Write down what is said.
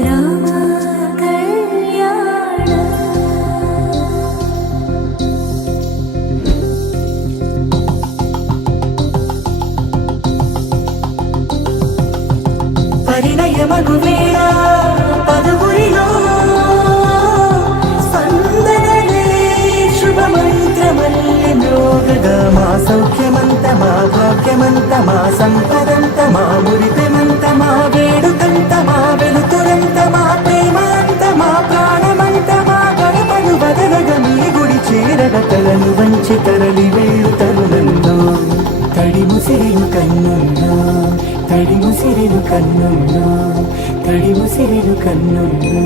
రామ కళ్యాణ పరిణయమగు వేళ పదవురిలో స్పందనలే శుభమంత్రమల్లి మ్రోగగా మా సౌఖ్యమంత మా భాగ్యమంత మా సంపదంత మా మురిపెమంత మా వేడుకంత మా వెలుతురంత మా ప్రేమంత మా ప్రాణమంత మా గడపను బదలగ మీ గుడి చేరగ తలను వంచి తరలి వెళ్ళు తరుణంలో తడి ముసిరిను కన్నుల్లో తడి ముసిరిను కన్నుల్లో తడి ముసిరిను కన్నుల్లో